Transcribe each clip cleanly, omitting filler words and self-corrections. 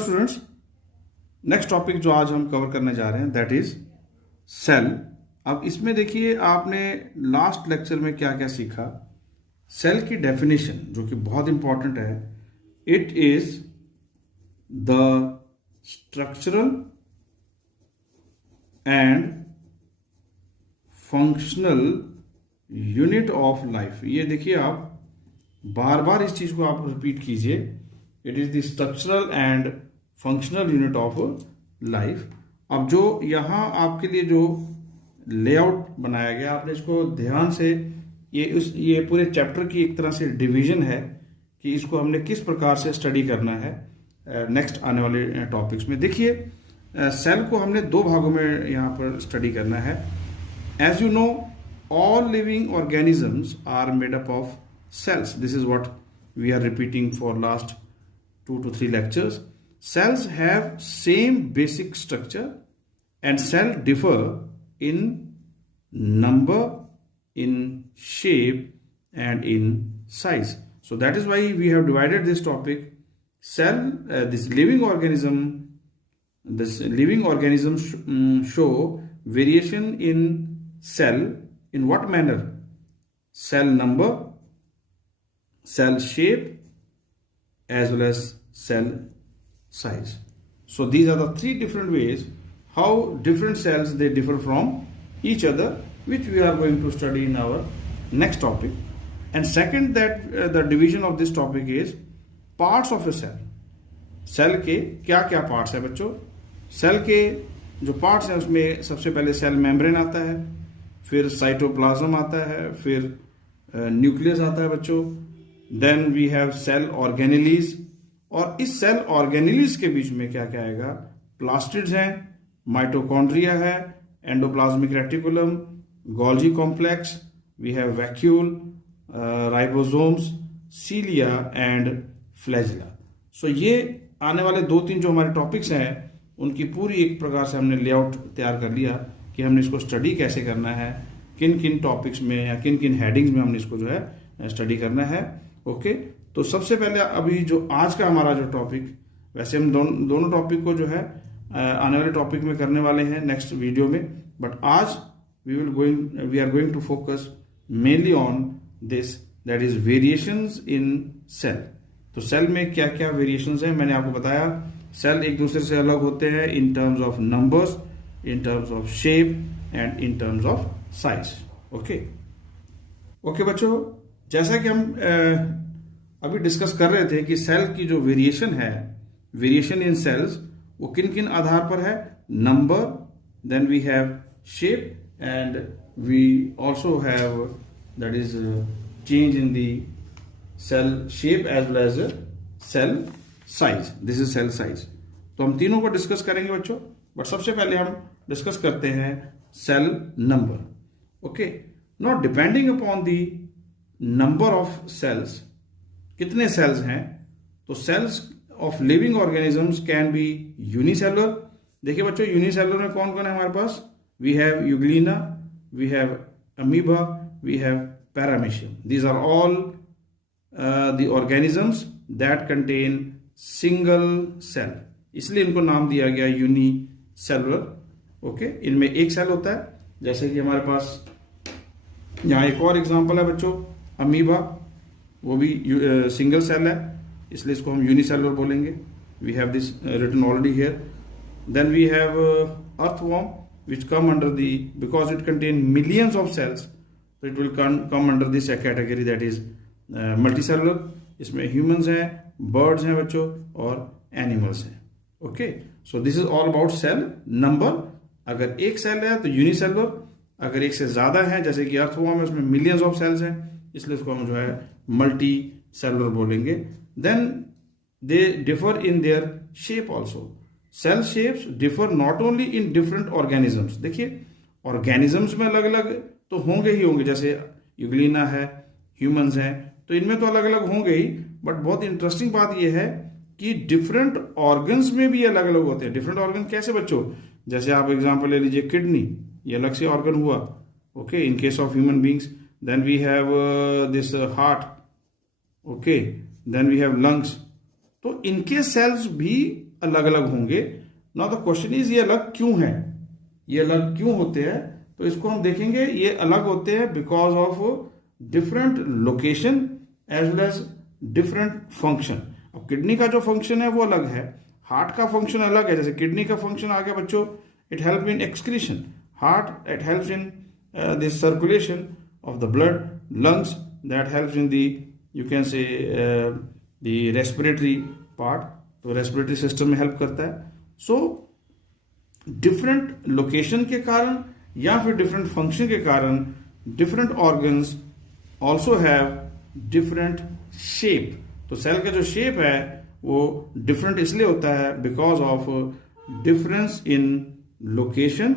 Students, next topic जो आज हम कवर करने जा रहे हैं दैट इज सेल। अब इसमें देखिए आपने लास्ट लेक्चर में क्या क्या सीखा। सेल की डेफिनेशन जो कि बहुत इंपॉर्टेंट है, it is the structural and functional unit of life. ये देखिए आप बार बार इस चीज को आप रिपीट कीजिए। It is the structural and functional unit of life. अब जो यहां आपके लिए जो लेआउट बनाया गया, आपने इसको ध्यान से ये पूरे चैप्टर की एक तरह से डिवीजन है कि इसको हमने किस प्रकार से स्टडी करना है नेक्स्ट आने वाले टॉपिक्स में। देखिए सेल को हमने दो भागों में यहाँ पर स्टडी करना है। As you know, all living organisms are made up of cells. This is what we are repeating for last 2 to 3 lectures. Cells have same basic structure and cell differ in number, in shape and in size. So that is why we have divided this topic. This living organisms show variation in cell. In what manner? Cell number, cell shape, as well as cell size. So these are the three different ways how different cells they differ from each other, which we are going to study in our next topic. And second, that the division of this topic is parts of a cell. Cell के क्या क्या parts है बच्चों? Cell के जो parts हैं उसमें सबसे पहले cell membrane आता है, फिर साइटोप्लाज्म आता है, फिर न्यूक्लियस आता है बच्चों। Then we have cell organelles, और इस सेल ऑर्गेनेलीज के बीच में क्या क्या आएगा? प्लास्टिड्स हैं, माइटोकॉन्ड्रिया है, endoplasmic reticulum, Golgi complex, we have vacuole, ribosomes, cilia and flagella. So ये आने वाले 2-3 जो हमारे टॉपिक्स हैं उनकी पूरी एक प्रकार से हमने लेआउट तैयार कर लिया कि हमने इसको स्टडी कैसे करना है, किन किन टॉपिक्स में या किन किन हेडिंग्स में हमने इसको जो है स्टडी करना है। ओके, तो सबसे पहले अभी जो आज का हमारा जो टॉपिक, वैसे हम दोनों टॉपिक को जो है आने वाले टॉपिक में करने वाले हैं नेक्स्ट वीडियो में, बट आज we are going to focus mainly on this, that is variations in cell. तो सेल में क्या क्या वेरिएशंस हैं मैंने आपको बताया। सेल एक दूसरे से अलग होते हैं in terms of numbers, in terms of shape and in terms of size. Okay बच्चों, जैसा कि हम अभी डिस्कस कर रहे थे कि सेल की जो वेरिएशन है, वेरिएशन इन सेल्स, वो किन किन आधार पर है? Number, then we have shape and we also have that is change in the cell shape as well as cell size. This is cell size. तो हम तीनों को डिस्कस करेंगे बच्चों, बट सबसे पहले हम डिस्कस करते हैं cell number. Okay, not depending upon the number of cells, कितने सेल्स हैं, तो cells of living organisms can be unicellular. देखिए बच्चों, यूनिसेलुलर में कौन कौन है हमारे पास? We have euglena, we have amoeba, we have paramecium. These are all the organisms that contain single cell, इसलिए इनको नाम दिया गया यूनिसेलुलर। ओके, इनमें एक सेल होता है, जैसे कि हमारे पास यहाँ एक और एग्जांपल है बच्चों, अमीबा, वो भी सिंगल सेल है, इसलिए इसको हम यूनिसेलुलर बोलेंगे। We have this written already here. Then we have earthworm which come under the, because it contain millions of cells, तो it will come under this category that is multicellular. इसमें humans हैं, birds हैं बच्चों, और animals हैं। Okay, so this is all about cell number. अगर एक cell है तो यूनिसेलुलर, अगर एक से ज्यादा है जैसे कि अर्थवॉर्म है उसमें मिलियंस ऑफ सेल्स हैं, इसलिए इसको हम जो है मल्टी सेलुलर बोलेंगे। Then they differ in their shape also. Cell shapes differ not only in different organisms. देखिए ऑर्गेनिजम्स में अलग अलग तो होंगे ही होंगे, जैसे यूग्लिना है, ह्यूमंस हैं, तो इनमें तो अलग अलग होंगे ही, बट बहुत इंटरेस्टिंग बात यह है कि डिफरेंट ऑर्गन्स में भी अलग अलग होते हैं। डिफरेंट ऑर्गन कैसे बच्चों? जैसे आप एग्जांपल ले लीजिए, किडनी, ये अलग से ऑर्गन हुआ, okay, in case of human beings. Then we have this heart, okay, then we have lungs. तो इनके सेल्स भी अलग अलग होंगे। नाउ द क्वेश्चन इज ये अलग क्यों है, ये अलग क्यों होते हैं, तो इसको हम देखेंगे। ये अलग होते हैं because of different location as well as different function. अब किडनी का जो फंक्शन है वो अलग है, हार्ट का फंक्शन अलग है। जैसे किडनी का फंक्शन आ गया बच्चों, it help in excretion, heart it helps in this circulation of the blood, lungs that helps in the you can say the respiratory part, तो रेस्पिरेटरी सिस्टम में हेल्प करता है। सो डिफरेंट लोकेशन के कारण या फिर डिफरेंट फंक्शन के कारण different organs also have different shape. तो सेल का जो शेप है वो डिफरेंट इसलिए होता है because of difference in location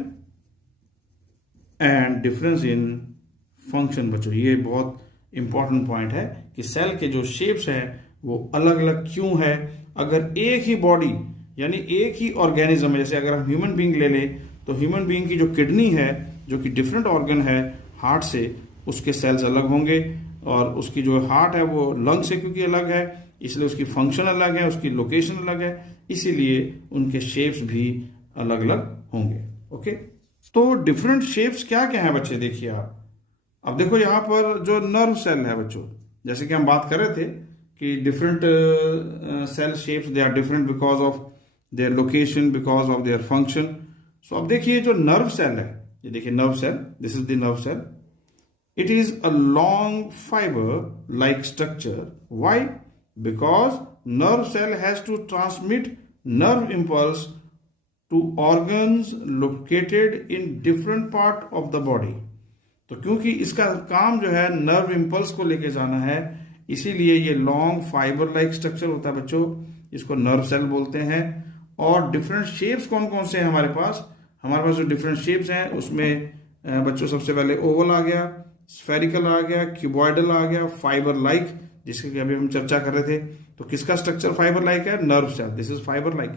and difference in function. बच्चों ये बहुत इंपॉर्टेंट पॉइंट है कि सेल के जो शेप्स हैं वो अलग अलग क्यों है। अगर एक ही बॉडी यानी एक ही ऑर्गेनिज्म है, जैसे अगर हम ह्यूमन बीइंग ले लें तो ह्यूमन बीइंग की जो किडनी है जो कि डिफरेंट ऑर्गन है हार्ट से, उसके सेल्स अलग होंगे, और उसकी जो हार्ट है वो लंग से क्योंकि अलग है इसलिए उसकी फंक्शन अलग है, उसकी लोकेशन अलग है, इसीलिए उनके शेप्स भी अलग अलग होंगे। ओके, तो डिफरेंट शेप्स क्या क्या है बच्चे, देखिए आप। अब देखो यहाँ पर जो नर्व सेल है बच्चों, जैसे कि हम बात कर रहे थे कि different cell shapes they are different because of their location, because of their function. So अब देखिए जो नर्व सेल है, ये देखिए nerve cell, this is the nerve cell. It is a long fiber-like structure. Why? Because nerve cell has to transmit nerve impulse to organs located in different part of the body. तो क्योंकि इसका काम जो है nerve impulse को लेके जाना है, इसीलिए ये लॉन्ग फाइबर लाइक स्ट्रक्चर होता है बच्चों, इसको नर्व सेल बोलते हैं। और डिफरेंट शेप्स कौन कौन से हैं हमारे पास, हमारे पास जो डिफरेंट शेप्स हैं उसमें बच्चों सबसे पहले ओवल आ गया, स्फेरिकल आ गया, क्यूबॉइडल आ गया, फाइबर लाइक जिसकी अभी हम चर्चा कर रहे थे। तो किसका स्ट्रक्चर फाइबर लाइक है, nerve cell, this is fibre like.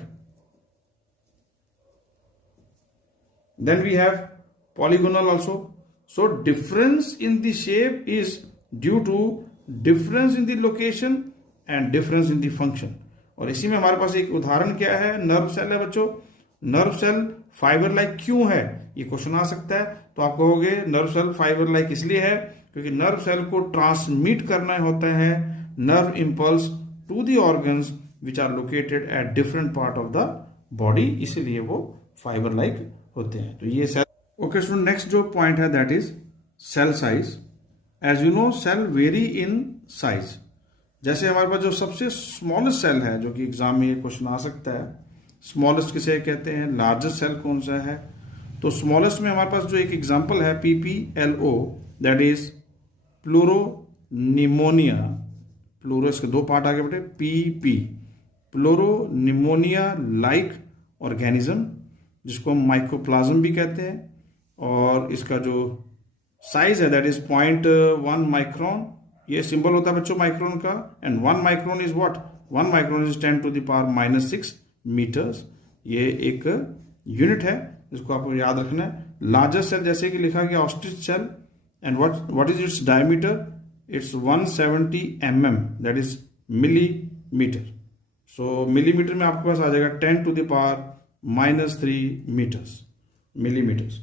Then we have polygonal also. So difference in the shape is due to difference in the location and difference in the function. और इसी में हमारे पास एक उदाहरण क्या है, nerve cell है बच्चों। नर्व सेल फाइबर लाइक क्यों है, ये क्वेश्चन आ सकता है। तो आप कहोगे नर्व सेल फाइबर लाइक इसलिए है क्योंकि नर्व सेल को ट्रांसमिट करना होता है nerve impulse to the organs which are located at different part of the body, इसीलिए वो फाइबर लाइक होते हैं। तो ये सेल। ओके स्टूडेंट, नेक्स्ट जो पॉइंट है that is cell size. As you know cell vary in size. जैसे हमारे पास जो सबसे स्मॉलेस्ट सेल है, जो कि एग्जाम में ये क्वेश्चन आ सकता है, स्मॉलेस्ट किसे कहते हैं, लार्जेस्ट सेल कौन सा है। तो स्मॉलेस्ट में हमारे पास जो एक एग्जांपल है PPLO, that is pleuropneumonia. Pleuro इसके दो पार्ट आगे बेटे, PP प्लूरोनिमोनिया लाइक ऑर्गेनिज्म, जिसको हम माइक्रोप्लाज्म भी कहते हैं। और इसका जो साइज है दैट इज 0.1 माइक्रोन। ये सिंबल होता है बच्चों माइक्रोन का। And 1 micron is what, 1 micron is 10⁻⁻⁶ metres. ये एक यूनिट है, इसको आपको याद रखना है। लार्जेस्ट सेल जैसे कि लिखा गया ostrich cell, and what is its diameter, its 170 mm, that is millimetre. So millimetre में आपके पास आ जाएगा 10⁻³ metres, millimetres.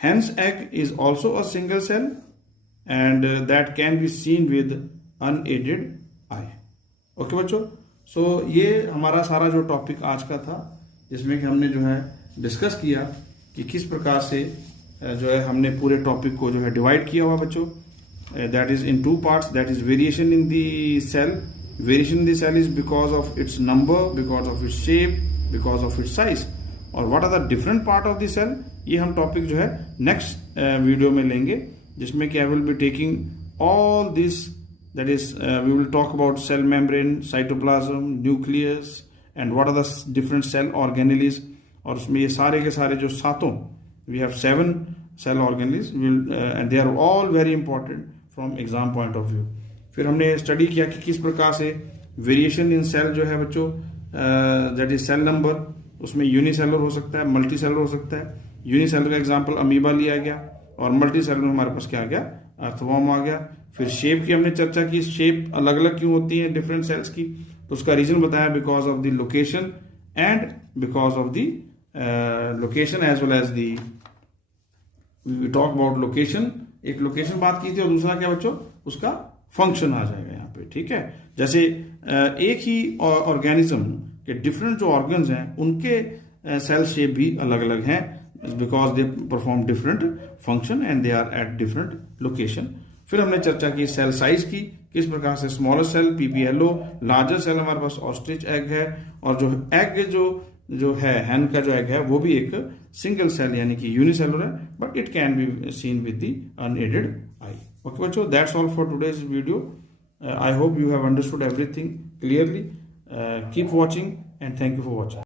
Hence egg is also a single cell and that can be seen with unaided eye. Okay बच्चों, सो ये हमारा सारा जो टॉपिक आज का था, जिसमें कि हमने जो है डिस्कस किया कि किस प्रकार से जो है हमने पूरे टॉपिक को जो है डिवाइड किया हुआ बच्चों। That is in 2 parts, that is variation in the cell. Variation in the cell is because of its number, because of its shape, because of its size. और what are the different part of the cell, ये हम topic जो है next video में लेंगे, जिसमें कि I will be taking all this, that is we will talk about cell membrane, cytoplasm, nucleus and what are the different cell organelles. और उसमें ये सारे के सारे जो सातों, we have 7 cell organelles and they are all very important from exam point of view. फिर हमने स्टडी किया कि किस प्रकार से वेरिएशन इन सेल जो है बच्चों, दैट इज सेल नंबर, उसमें यूनिसेलर हो सकता है, मल्टी सेलर हो सकता है। यूनिसेलर का एग्जांपल अमीबा लिया गया, और मल्टी सेलर में हमारे पास क्या आ गया, अर्थवॉर्म आ गया। फिर शेप की हमने चर्चा की, शेप अलग अलग क्यों होती है डिफरेंट सेल्स की, तो उसका रीजन बताया because of the location and because of the location as well as the we talk about location, एक लोकेशन बात की थी और दूसरा क्या बच्चों, उसका फंक्शन आ जाएगा यहाँ पे, ठीक है। जैसे एक ही ऑर्गेनिज्म के डिफरेंट जो ऑर्गन्स हैं उनके सेल शेप भी अलग अलग हैं, because they perform different function and they are at different location. फिर हमने चर्चा की सेल साइज की, किस प्रकार से smaller cell PPLO, larger cell हमारे पास ऑस्ट्रिच एग है, और जो एग जो है हैन का जो एग है वो भी एक सिंगल सेल यानी कि यूनिसेलुलर है, but it can be seen with the unaided I. Okay बच्चों, that's all for today's video. I hope you have understood everything clearly. Keep watching and thank you for watching.